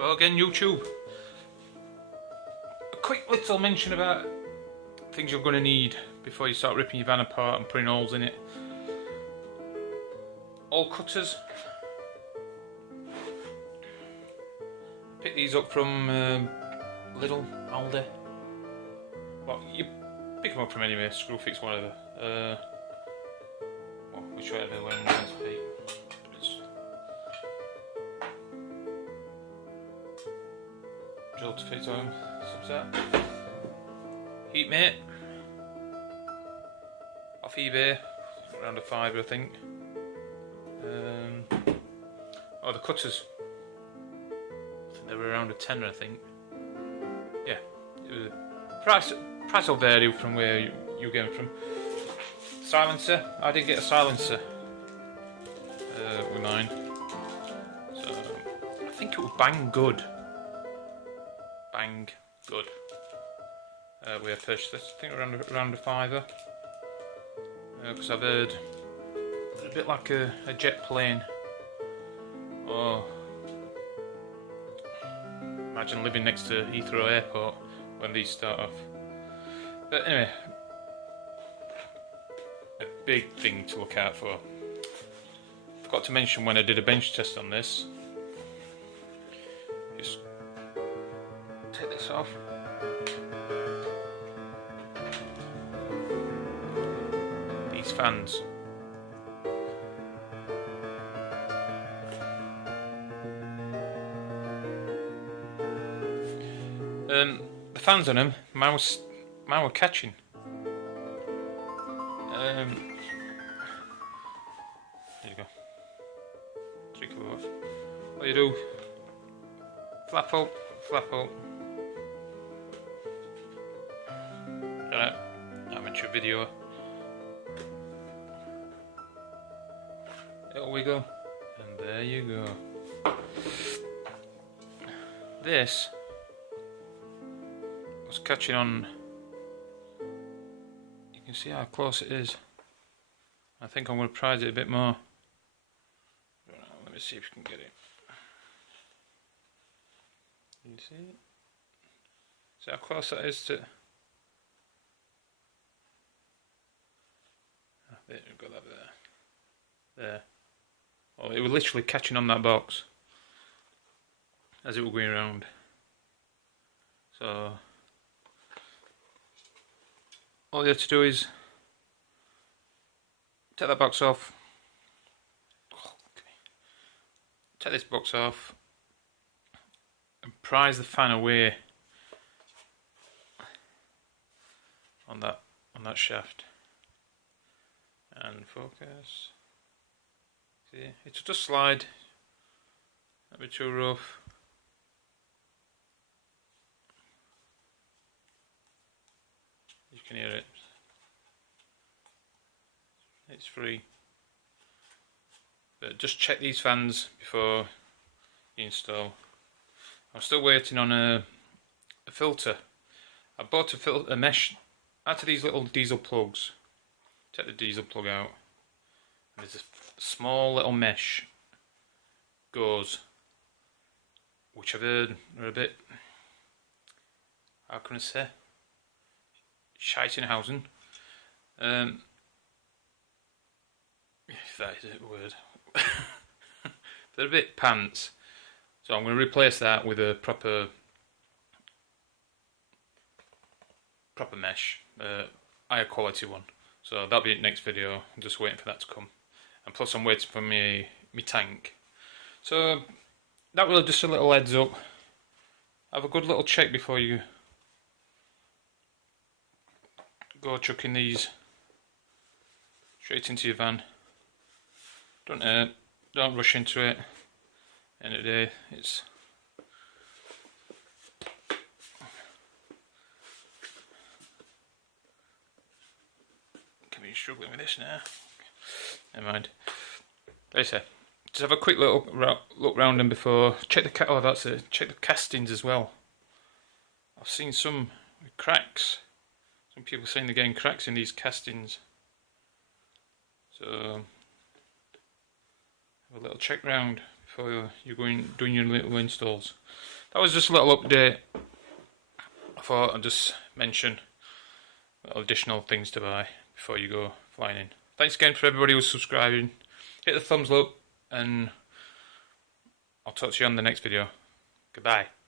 Well, again, YouTube. A quick little mention about things you're going to need before you start ripping your van apart and putting holes in it. All cutters. Pick these up from Lidl, Aldi. Well, you pick them up from anywhere, Screwfix, whatever. Well, whichever one has feet. Drill to fit on, subset. Heatmate. Off eBay, around a £5 I think. Oh, the cutters. I think they were around a £10 I think. Yeah. Price will vary from where you get them from. Silencer. I did get a silencer with mine. So I think it was Bang Good. Bang Good. We had purchased this, I think around a £5. Because I've heard a bit like a jet plane. Oh, imagine living next to Heathrow Airport when these start off. But anyway, a big thing to look out for. Forgot to mention when I did a bench test on this. Just take this off. These fans. The fans on them, mine were catching. There you go. Trickle off. What you do? Flap up, flap up. Right, amateur video. Little wiggle, and there you go. This was catching on. You can see how close it is. I think I'm going to prise it a bit more. Let me see if you can get it. You see it? See how close that is to. There, we've got that there. There. Oh, it was literally catching on that box as it was going around. So all you have to do is take that box off. Take this box off and prise the fan away on that shaft. And focus. See, it'll just slide. Not be too rough. You can hear it. It's free. But just check these fans before you install. I'm still waiting on a filter. I bought a mesh out of these little diesel plugs. Take the diesel plug out. And there's a small little mesh goes, which I've heard are a bit, how can I say, Scheitenhausen. If that is a word. They're a bit pants. So I'm going to replace that with a proper mesh, higher quality one. So that'll be it next video. I'm just waiting for that to come. And plus I'm waiting for me tank. So that was just a little heads up. Have a good little check before you go chucking these straight into your van. Don't rush into it. End of the day, it's can be struggling with this now. Never mind. Like I say, just have a quick little look round them before. Check the check the castings as well. I've seen some cracks. Some people saying they're getting cracks in these castings. So have a little check round before you're doing your little installs. That was just a little update. I thought I'd just mention little additional things to buy before you go flying in. Thanks again for everybody who's subscribing. Hit the thumbs up, and I'll talk to you on the next video. Goodbye.